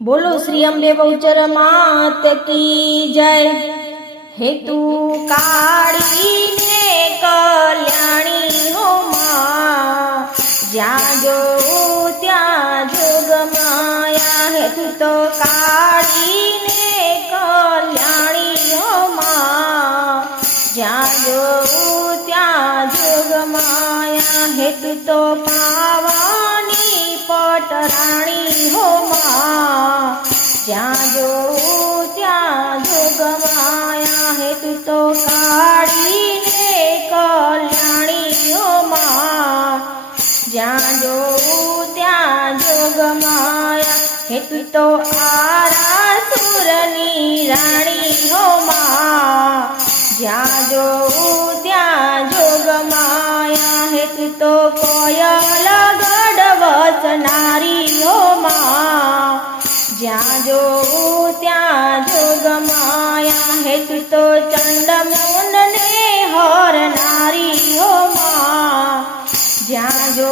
बोलो श्री अम्बे बहुचर मात की जय। हेतु काड़ी ने कल्याणी हो मां, ज्यां जो त्यां जोग माया। हेतु तो काड़ी ने कल्याणी हो मां, ज्यां जो त्यां जोग माया। हेतु तो पावानी पटराणी हो मां, ज्यां जो त्यां जोग माया। हेतु तो काड़ी ने कल्याणी हो मां, ज्यां जो त्यां जोग माया। हेतु तो आरासुरनी राणी हो मां, ज्यां जो त्यां जोग माया। हेतु तो कोयल गढ़ नारी हो मां, ज्यां जो त्यां जोग माया। हेतु तो चंड मुन ने हर नारी हो मां, ज्यां जो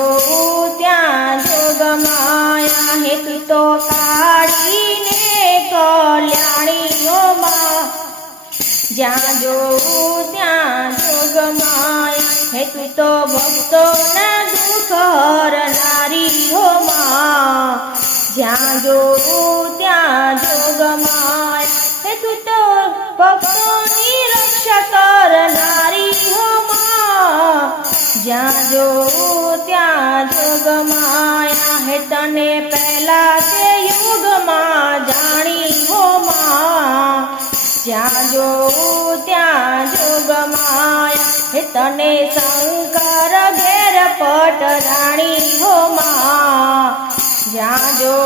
त्यां जोग माया। हेतु तो काड़ी ने कल्याणी हो मां, ज्यां जो त्यां जोग माया। हेतु तो भक्तो न दुख हरनारी हो मां, ज्यां जो त्यां जोग माया। हेतु तो भक्तोनी रक्षा करनारी हो मां, ज्यां जो त्यां जोग माया। हे तने पहला के युग मां जाणी हो मां, ज्यां जो त्यां जोग माया। हे तने शंकर घेर पटराणी हो मां, ज्यां जो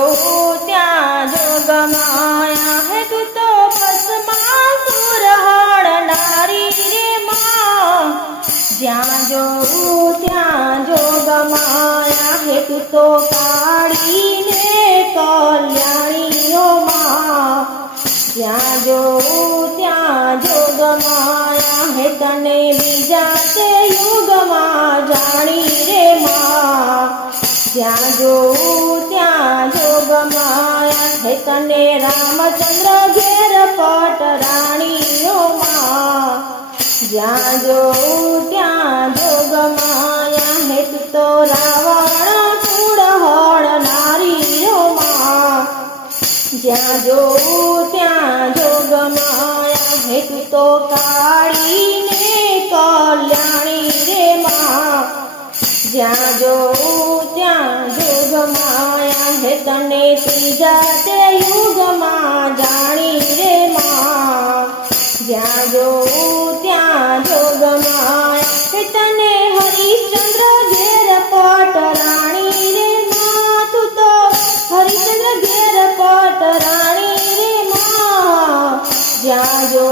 त्यां जोग माया। हेतु तो भस्मासुर हरनारी रे मां, ज्यां जो त्यां जोग माया। हेतु तो काड़ी ने कल्याणी हो मां, ज्यां जो त्यां जोग माया। हे तने बीजा के युग मां जाणी रे मां, ज्यां जो त्यां जोग माया। हे तने रामचंद्र घेर पटराणी हो मां, ज्यां जो त्यां जोग माया। हेतु तो रावण कूड़ हरनारी हो मां, ज्यां जो त्यां जोग माया। हेतु तो काड़ी ने कल्याणी रे मां, ज्यां जो त्यां जोग माया। हे तने तीजा ते युग मां जाणी रे मां, ज्यां जो त्यां जोग माया। हे तने हरिश्चंद्र घेर पटराणी रे मां, तू तो हरिश्चंद्र घेर पटराणी रे मां, ज्यां जो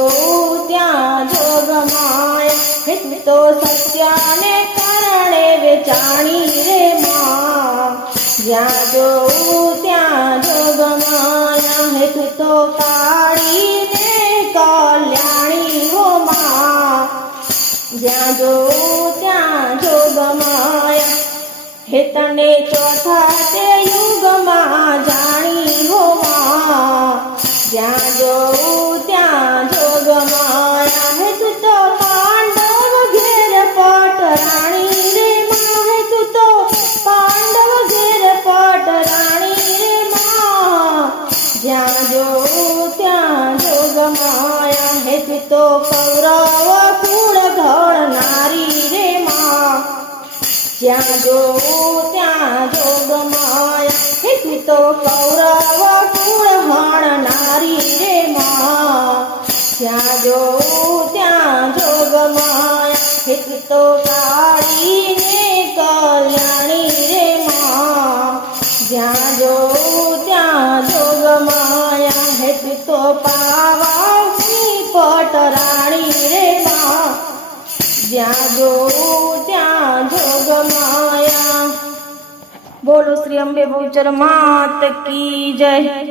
त्यां जोग माया। हेतु तो सत्य ने कारणे वेचाणी रे मां, ज्यां जो त्यां जोग माया। हेतु तो काड़ी ने कल्याणी हो मां, ज्यां जो त्यां जोग माया। हे तने चौथा ते युग मां जाणी हो मां, ज्यां जो त्यां जोग माया। हेतु तो पांडव घेर पटराणी रे मां, हेतु तो पांडव घेर पटराणी रे मां, ज्यां जो त्यां जोग माया। हेतु तो कौरव कुल घड़नारी रे मां, ज्यां जो त्यां जोग माया। हेतु तो कौरव कुल हरनारी रे मां, ज्यां जो त्यां जोग माया। हेतु तो काड़ी ने कल्याणी रे मां, ज्यां जो त्यां जोग माया। हेतु तो पावानी पटराणी रे मां, ज्यां जो त्यां जोग माया। बोलो श्री अम्बे बहुचर मात की जय।